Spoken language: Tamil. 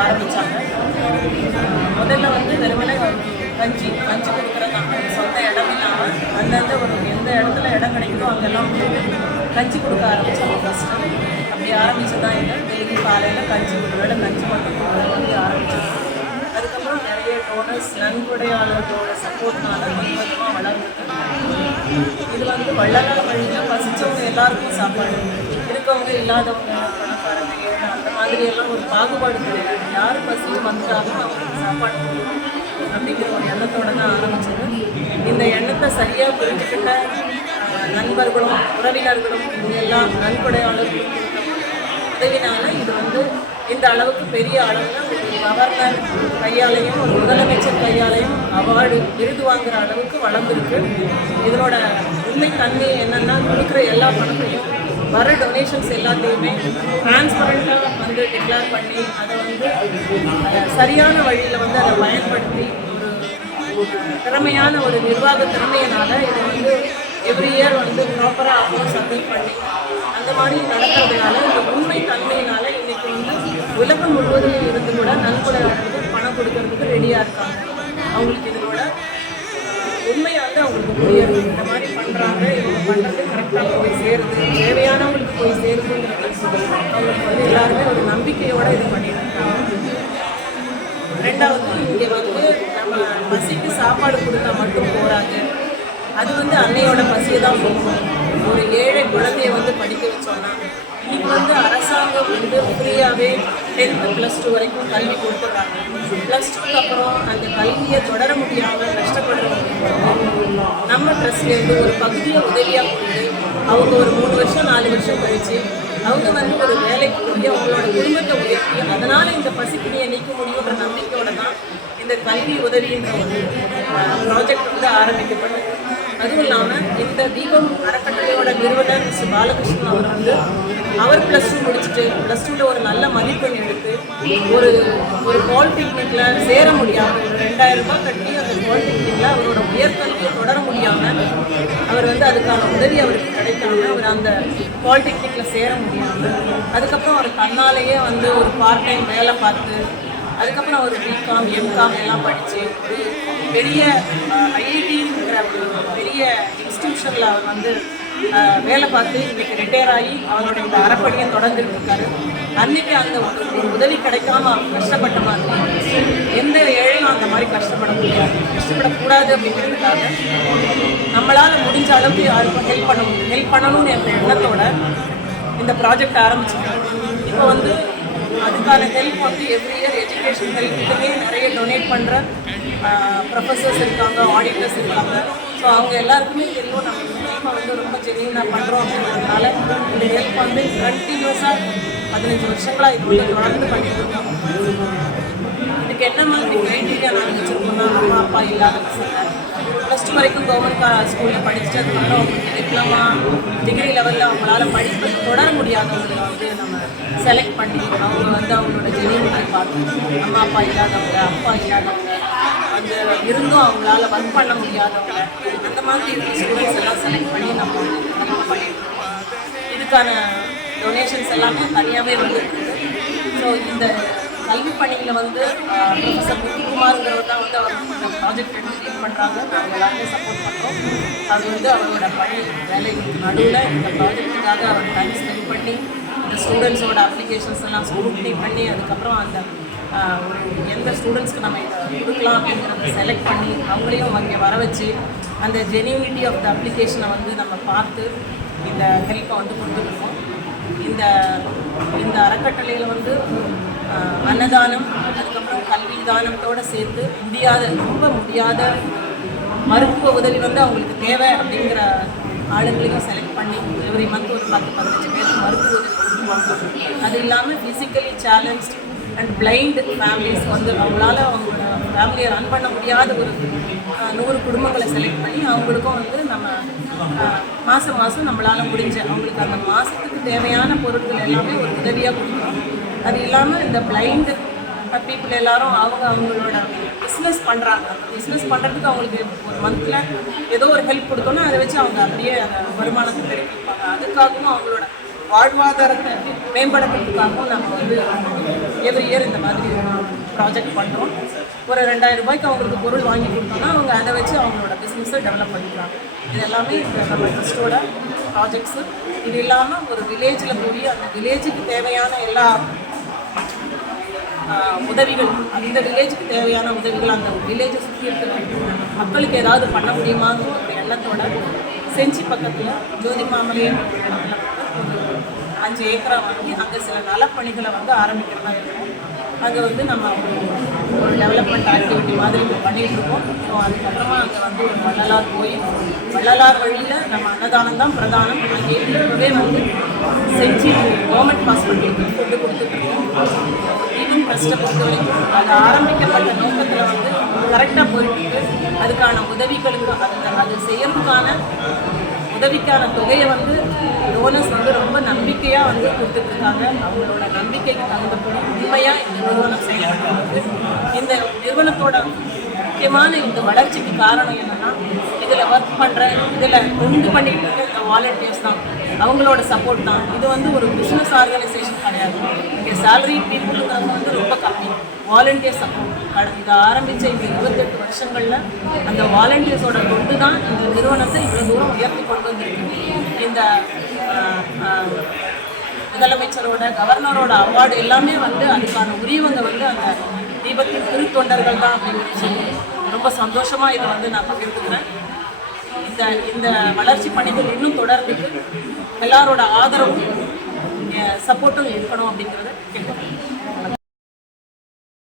ஆரம்பித்தாங்க முதல்ல வந்து வெறுமனே கஞ்சி கஞ்சி கொடுக்குறதாங்க சொந்த இடம் இல்லாமல் அந்தந்த ஒரு எந்த இடத்துல இடம் கிடைக்குதோ அங்கெல்லாம் கஞ்சி கொடுக்க ஆரம்பித்தாங்க ஃபஸ்ட்டு அப்படி ஆரம்பித்து தான் இது. டெய்லி காலையில் கஞ்சி ஒரு வேளை கஞ்சி மட்டும் கொடுக்குற அதுக்கப்புறம் நிறைய டோனர்ஸ் நன்கொடையாளர்களோட சப்போர்ட்னால கொஞ்சம் கொஞ்சமாக வளர்ந்துருக்கு. இது வந்து வள்ளலார் வழியில் பசித்தவங்க எல்லாருக்கும் சாப்பாடு. இருக்கவங்க இல்லாதவங்க பணக்காரங்க ஏழை மாதிரி எல்லாம் ஒரு பாகுபாடு கிடையாது. யார் பசியும் வந்தாலும் அவங்களுக்கு சாப்பாடு கொடுக்கணும் அப்படிங்கிற ஒரு எண்ணத்தோட தான் ஆரம்பிச்சது. இந்த எண்ணத்தை சரியாக புரிஞ்சுக்கிட்ட நண்பர்களும் உறவினர்களும் இவங்க எல்லாம் நன்கொடையாளர்களும் உதவினால இது வந்து இந்த அளவுக்கு பெரிய அளவில் ஒரு கவர்னர் கையாலையும் ஒரு முதலமைச்சர் கையாலையும் அவார்டு விருது வாங்குற அளவுக்கு வளர்ந்துருக்கு. இதனோட உண்மை தன்மை என்னென்னா கொடுக்குற எல்லா பணத்தையும் வர டொனேஷன்ஸ் எல்லாத்தையுமே டிரான்ஸ்பரண்ட்டாக வந்து டிக்ளேர் பண்ணி அதை வந்து சரியான வழியில் வந்து அதை பயன்படுத்தி ஒரு திறமையான ஒரு நிர்வாக திறமையினால் இதை வந்து எவ்ரி இயர் வந்து ப்ராப்பராக அக்கௌண்ட் சப்மிட் பண்ணி அந்த மாதிரி நடக்கிறதுனால இந்த உண்மை தன்மையினால இன்றைக்கி வந்து உலகம் முழுவதும் இருந்து கூட நன்கொடையாளர்கள் பணம் கொடுக்கறதுக்கு ரெடியாக இருக்காங்க. அவங்களுக்கு இதனோட உண்மையாக வந்து அவங்களுக்கு புரியுது இந்த மாதிரி பண்ணுறாங்க இவங்க பண்ணுறது கரெக்டாக போய் சேருது. போய் சேருதுங்கிறது அவங்களுக்கு வந்து எல்லாருமே ஒரு நம்பிக்கையோட இது பண்ணிட்டு ரெண்டாவது இங்கே வந்து நம்ம பசிக்கு சாப்பாடு கொடுத்தா மட்டும் போகிறாங்க அது வந்து அன்னையோட பசியை தான் போகும் ஒரு ஏழை குழந்தைய வந்து படிக்க வச்சோன்னா இன்னைக்கு வந்து அரசாங்கம் வந்து ஃப்ரீயாகவே டென்த்து ப்ளஸ் டூ வரைக்கும் கல்வி கொடுத்துட்றாங்க ப்ளஸ் டூக்கு அப்புறம் அந்த கல்வியை தொடர முடியாமல் கஷ்டப்படுறவங்க நம்ம ட்ரெஸ்லேருந்து ஒரு பகுதியை உதவியாக கொடுக்கணும் அவங்க ஒரு மூணு வருஷம் நாலு வருஷம் கழிச்சு அவங்க வந்து ஒரு வேலைக்கு போய் அவங்களோட குடும்பத்தை உயர்த்தி அதனால இந்த பசிப்பிடியை நீக்க முடியுன்ற நம்பிக்கையோட தான் இந்த கல்வி உதவின்ற ஒரு ப்ராஜெக்ட் வந்து ஆரம்பிக்கப்பட்டது. அதுவும் இல்லாமல் இந்த தீபம் அறக்கட்டளையோட நிறுவனர் மிஸ் பாலகிருஷ்ணன் அவர் வந்து அவர் ப்ளஸ் டூ முடிச்சுட்டு ப்ளஸ் டூவில் ஒரு நல்ல மதிப்பெண் எடுத்து ஒரு ஒரு பாலிடெக்னிக்கில் சேர முடியாமல் ரெண்டாயிரம் ரூபாய் கட்டி அந்த பாலிடெக்னிக்கில் அவரோட உயர்கல்வியை தொடர முடியாமல் அவர் வந்து அதுக்கான உதவி அவருக்கு கிடைக்காம அவர் அந்த பாலிடெக்னிக்கில் சேர முடியாமல் அதுக்கப்புறம் அவர் தன்னாலேயே வந்து ஒரு பார்ட் டைம் வேலை பார்த்து அதுக்கப்புறம் அவர் பிகாம் எம்காம் எல்லாம் படித்து ஒரு பெரிய ஐஐடிங்கிற ஒரு பெரிய இன்ஸ்டியூஷனில் அவர் வந்து வேலை பார்த்து இன்றைக்கி ரிட்டையர் ஆகி அவரோட இந்த அறப்படியை தொடர்ந்துட்டு இருக்காரு. அன்னைக்கு அந்த ஒரு ஒரு உதவி கிடைக்காம அவர் கஷ்டப்பட்ட மாதிரி மாதிரி கஷ்டப்பட முடியாது கஷ்டப்படக்கூடாது அப்படிங்கிறதுக்காக நம்மளால் முடிஞ்ச அளவுக்கு யாருக்கும் ஹெல்ப் பண்ண முடியும் ஹெல்ப் பண்ணணும்னு என்ற எண்ணத்தோட இந்த ப்ராஜெக்ட் ஆரம்பிச்சிருக்கேன். இப்போ வந்து அதுக்கான ஹெல்ப் வந்து எவ்ரி இயர் எஜுகேஷன் ஹெல்ப்புக்குமே நிறைய டொனேட் பண்ணுற ப்ரொஃபஸர்ஸ் இருக்காங்க ஆடிட்டர்ஸ் இருக்காங்க. ஸோ அவங்க எல்லாருக்குமே தெரியும் நம்ம டீமை வந்து ரொம்ப ஜெனியூனாக பண்ணுறோம் அப்படிங்கிறதுனால இந்த ஹெல்ப் வந்து கண்டினியூஸாக பதினஞ்சு வருஷங்களாக இது வந்து தொடர்ந்து பண்ணிட்டு இருக்கோம். இதுக்கு என்ன மாதிரி க்ரைட்டீரியா நாங்கள் வச்சுருக்கோம்னா அம்மா அப்பா இல்லாத பசங்க ப்ளஸ் டூ வரைக்கும் கவர்மெண்ட் ஸ்கூலில் படிச்சுட்டு அதுக்கப்புறம் அவங்களுக்கு டிப்ளமா டிகிரி லெவலில் அவங்களால படிப்பு தொடர முடியாதவங்களை வந்து நம்ம செலக்ட் பண்ணி அவங்க வந்து அவங்களோட ஜெனியூனிட்டி பார்த்து அம்மா அப்பா இல்லாதவங்க அப்பா இல்லாதவங்க அந்த இருந்தும் அவங்களால ஒர்க் பண்ண முடியாதவங்க அந்த மாதிரி இருக்கிற ஸ்டூடெண்ட்ஸ் எல்லாம் செலக்ட் பண்ணி நம்ம நம்ம இதுக்கான டொனேஷன்ஸ் எல்லாமே தனியாகவே வந்துருக்கு ஸோ இந்த ஆய்வு பணியில் வந்து ப்ரொஃபஸர் முத்துக்குமாருங்கிறவர் தான் வந்து அவர் இந்த ப்ராஜெக்ட் எடுத்து லீட் பண்ணுறாங்க நாங்கள் எல்லாருமே சப்போர்ட் பண்ணுறோம் அது வந்து அவரோட பணி வேலைக்கு நடுவில் இந்த ப்ராஜெக்ட்டுக்காக அவர் டைம் ஸ்பெண்ட் பண்ணி இந்த ஸ்டூடெண்ட்ஸோட அப்ளிகேஷன்ஸ் எல்லாம் ஸ்க்ரூட்னி பண்ணி அதுக்கப்புறம் அந்த எந்த ஸ்டூடெண்ட்ஸ்க்கு நம்ம இதை கொடுக்கலாம் அப்படிங்கிறத செலக்ட் பண்ணி அவங்களையும் அங்கே வர வச்சு அந்த ஜெனியூனிட்டி ஆஃப் த அப்ளிகேஷனை வந்து நம்ம பார்த்து இந்த ஹெல்ப்பை வந்து கொடுத்துருக்கோம் இந்த இந்த அறக்கட்டளையில் வந்து அன்னதானம் அதுக்கப்புறம் கல்வி தானத்தோடு சேர்த்து முடியாத ரொம்ப முடியாத மருத்துவ உதவி வந்து அவங்களுக்கு தேவை அப்படிங்கிற ஆளுங்களையும் செலக்ட் பண்ணி எவ்ரி மந்த் ஒரு பத்து பதினஞ்சு பேருக்கு மருத்துவ உதவி கொடுத்துருவாங்க அது இல்லாமல் physically challenge and blind families வந்து அவங்களால அவங்களோட ஃபேமிலியை ரன் பண்ண முடியாத ஒரு நூறு குடும்பங்களை செலக்ட் பண்ணி அவங்களுக்கும் வந்து நம்ம மாதம் மாதம் நம்மளால் முடிஞ்ச அவங்களுக்கு அந்த மாதத்துக்கு தேவையான பொருட்கள் எல்லாமே ஒரு உதவியாக கொடுக்குறோம் அது இல்லாமல் இந்த பிளைண்டு பீப்புள் எல்லாரும் அவங்க அவங்களோட பிஸ்னஸ் பண்ணுறாங்க பிஸ்னஸ் பண்ணுறதுக்கு அவங்களுக்கு ஒரு மந்தில் ஏதோ ஒரு ஹெல்ப் கொடுத்தோன்னா அதை வச்சு அவங்க அப்படியே அந்த வருமானத்தை பெருக்கிப்பாங்க. அதுக்காகவும் அவங்களோட வாழ்வாதாரத்தை மேம்படுத்துறதுக்காகவும் நம்ம வந்து எவ்ரி இயர் இந்த மாதிரி ப்ராஜெக்ட் பண்ணுறோம் ஒரு ரெண்டாயிரம் ரூபாய்க்கு அவங்களுக்கு பொருள் வாங்கி கொடுத்தோம்னா அவங்க அதை வச்சு அவங்களோட பிஸ்னஸை டெவலப் பண்ணிக்கிறாங்க இது எல்லாமே இந்த நம்ம ட்ரஸ்டோட ப்ராஜெக்ட்ஸு இது இல்லாமல் ஒரு வில்லேஜில் போய் அந்த வில்லேஜுக்கு தேவையான எல்லா உதவிகள் அந்த வில்லேஜுக்கு தேவையான உதவிகள் அந்த வில்லேஜை சுற்றி இருக்கிற மக்களுக்கு ஏதாவது பண்ண முடியுமாங்கிற ஒரு எண்ணத்தோட செஞ்சி பக்கத்தில் ஜோதி மாமலையன் இடத்துல வந்து ஒரு அஞ்சு ஏக்கரா வாங்கி அங்கே சில நலப்பணிகளை வந்து ஆரம்பிக்கிறதா இருக்கும். அங்கே வந்து நம்ம ஒரு டெவலப்மெண்ட் ஆக்டிவிட்டி மாதிரி இப்போ பண்ணிட்டு இருக்கோம். ஸோ அதுக்கப்புறமா அங்கே வந்து ஒரு வள்ளலார் கோயில் வள்ளலார் வழியில் நம்ம அன்னதானம் தான் பிரதானம். அங்கே வந்து செஞ்சு கவர்மெண்ட் ஹாஸ்பிட்டலுக்கு ஃபுட்டு கொடுத்துட்டு ட்ரஸ்ட்டை பொறுத்த வரைக்கும் அது ஆரம்பிக்கப்பட்ட நோக்கத்தில் வந்து கரெக்டாக போயிட்டு அதுக்கான உதவிகளுக்கு அந்த அது செய்யறதுக்கான உதவிக்கான தொகையை வந்து டோனர்ஸ் வந்து ரொம்ப நம்பிக்கையாக வந்து கொடுத்துட்ருக்காங்க. அவங்களோட நம்பிக்கைக்கு தகுந்தபடி உண்மையாக இந்த நிறுவனம் செயல்படுறது இந்த நிறுவனத்தோட முக்கியமான இந்த வளர்ச்சிக்கு காரணம் என்னன்னா இதில் ஒர்க் பண்ணுற இதில் ரெண்டு பண்ணிட்டு இருக்க இந்த வாலண்டியர்ஸ் தான். அவங்களோட சப்போர்ட் தான். இது வந்து ஒரு பிஸ்னஸ் ஆர்கனைசேஷன் கிடையாது. இங்கே சேலரி பீப்புளுங்கிறது வந்து ரொம்ப கம்மி. வாலண்டியர் சப்போர்ட் இதை ஆரம்பித்த இந்த இருபத்தெட்டு வருஷங்களில் அந்த வாலண்டியர்ஸோட தொண்டு தான் இந்த நிறுவனத்தை இவ்வளோ தூரம் உயர்த்தி கொண்டு வந்திருக்கு. இந்த முதலமைச்சரோட கவர்னரோட அவார்டு எல்லாமே வந்து அதுக்கான உரியவங்க வந்து அந்த தீபத்தின் திருத்தொண்டர்கள் தான் அப்படின்னு சொல்லி ரொம்ப சந்தோஷமாக இதை வந்து நான் பகிர்ந்துக்கிறேன். இந்த இந்த வளர்ச்சி பணிகள் இன்னும் தொடர்ந்து எல்லாரோட ஆதரவும் சப்போர்ட்டும் இருக்கணும் அப்படிங்கிறத கேட்டுக்கிறேன்.